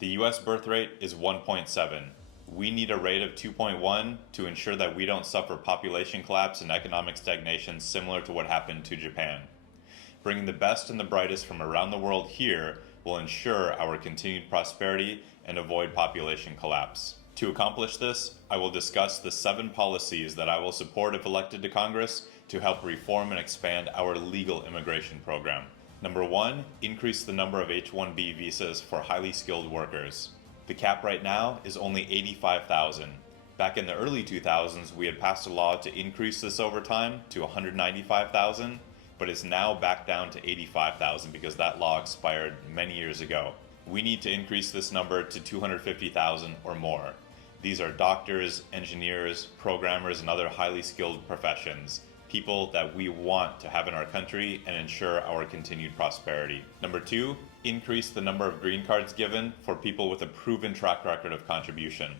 The US birth rate is 1.7. We need a rate of 2.1 to ensure that we don't suffer population collapse and economic stagnation similar to what happened to Japan. Bringing the best and the brightest from around the world here will ensure our continued prosperity and avoid population collapse. To accomplish this, I will discuss the 7 policies that I will support if elected to Congress to help reform and expand our legal immigration program. Number 1, increase the number of H1B visas for highly skilled workers. The cap right now is only 85,000. Back in the early 2000s, we had passed a law to increase this over time to 195,000, but it's now back down to 85,000 because that law expired many years ago. We need to increase this number to 250,000 or more. These are doctors, engineers, programmers, and other highly skilled professions, people that we want to have in our country and ensure our continued prosperity. Number 2, increase the number of green cards given for people with a proven track record of contribution.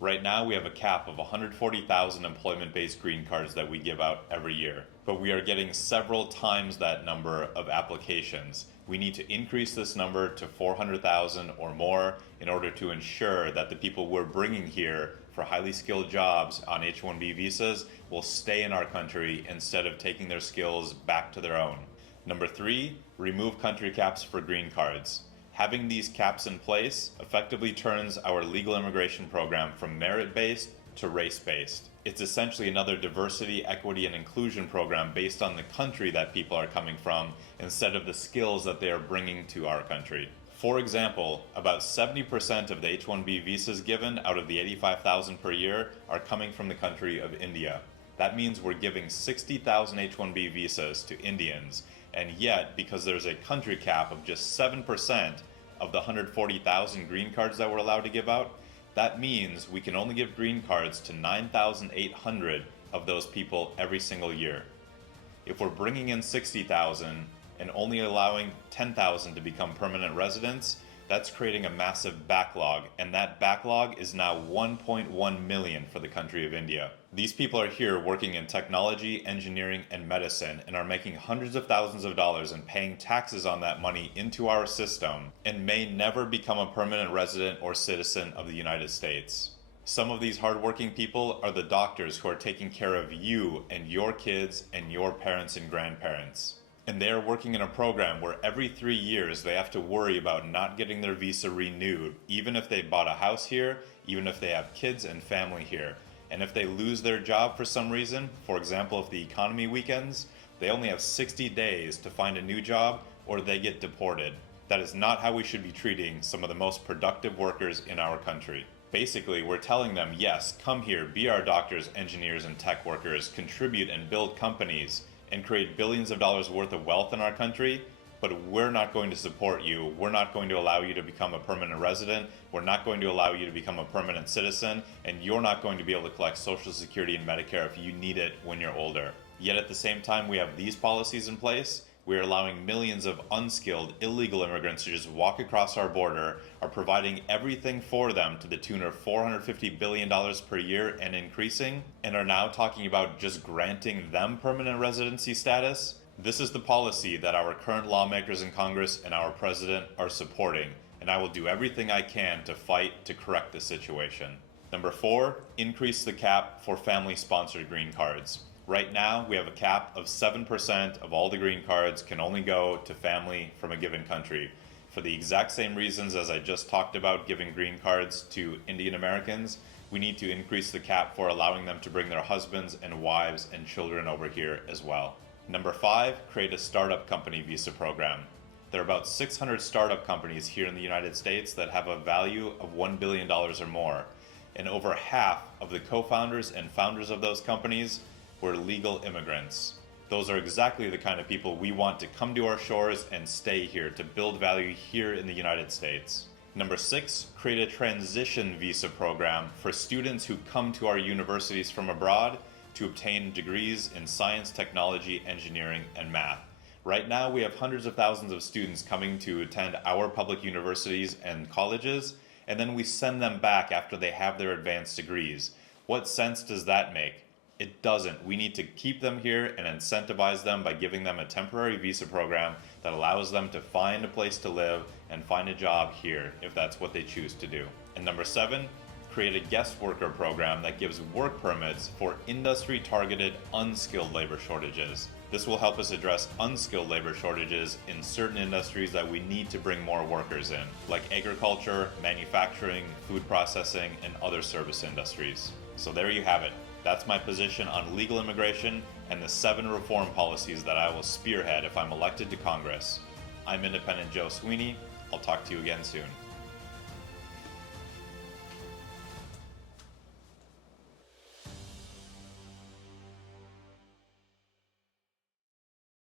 Right now we have a cap of 140,000 employment-based green cards that we give out every year, but we are getting several times that number of applications. We need to increase this number to 400,000 or more in order to ensure that the people we're bringing here for highly skilled jobs on H1B visas will stay in our country instead of taking their skills back to their own. Number 3, remove country caps for green cards. Having these caps in place effectively turns our legal immigration program from merit-based to race-based. It's essentially another diversity, equity, and inclusion program based on the country that people are coming from instead of the skills that they are bringing to our country. For example, about 70% of the H1B visas given out of the 85,000 per year are coming from the country of India. That means we're giving 60,000 H1B visas to Indians, and yet, because there's a country cap of just 7% of the 140,000 green cards that we're allowed to give out, that means we can only give green cards to 9,800 of those people every single year. If we're bringing in 60,000 and only allowing 10,000 to become permanent residents, that's creating a massive backlog, and that backlog is now 1.1 million for the country of India. These people are here working in technology, engineering, and medicine, and are making hundreds of thousands of dollars and paying taxes on that money into our system, and may never become a permanent resident or citizen of the United States. Some of these hardworking people are the doctors who are taking care of you and your kids and your parents and grandparents. And they are working in a program where every 3 years they have to worry about not getting their visa renewed, even if they bought a house here, even if they have kids and family here. And if they lose their job for some reason, for example, if the economy weakens, they only have 60 days to find a new job or they get deported. That is not how we should be treating some of the most productive workers in our country. Basically, we're telling them, yes, come here, be our doctors, engineers, and tech workers, contribute and build companies, and create billions of dollars worth of wealth in our country, but we're not going to support you. We're not going to allow you to become a permanent resident. We're not going to allow you to become a permanent citizen, and you're not going to be able to collect Social Security and Medicare if you need it when you're older. Yet at the same time we have these policies in place, we are allowing millions of unskilled, illegal immigrants to just walk across our border, are providing everything for them to the tune of $450 billion per year and increasing, and are now talking about just granting them permanent residency status. This is the policy that our current lawmakers in Congress and our president are supporting, and I will do everything I can to fight to correct the situation. Number 4, increase the cap for family-sponsored green cards. Right now, we have a cap of 7% of all the green cards can only go to family from a given country. For the exact same reasons as I just talked about giving green cards to Indian Americans, we need to increase the cap for allowing them to bring their husbands and wives and children over here as well. Number 5, create a startup company visa program. There are about 600 startup companies here in the United States that have a value of $1 billion or more, and over half of the co-founders and founders of those companies were legal immigrants. Those are exactly the kind of people we want to come to our shores and stay here to build value here in the United States. Number 6, create a transition visa program for students who come to our universities from abroad to obtain degrees in science, technology, engineering, and math. Right now, we have hundreds of thousands of students coming to attend our public universities and colleges, and then we send them back after they have their advanced degrees. What sense does that make? It doesn't. We need to keep them here and incentivize them by giving them a temporary visa program that allows them to find a place to live and find a job here if that's what they choose to do. And number 7, create a guest worker program that gives work permits for industry-targeted unskilled labor shortages. This will help us address unskilled labor shortages in certain industries that we need to bring more workers in, like agriculture, manufacturing, food processing, and other service industries. So there you have it. That's my position on legal immigration and the 7 reform policies that I will spearhead if I'm elected to Congress. I'm Independent Joe Sweeney. I'll talk to you again soon.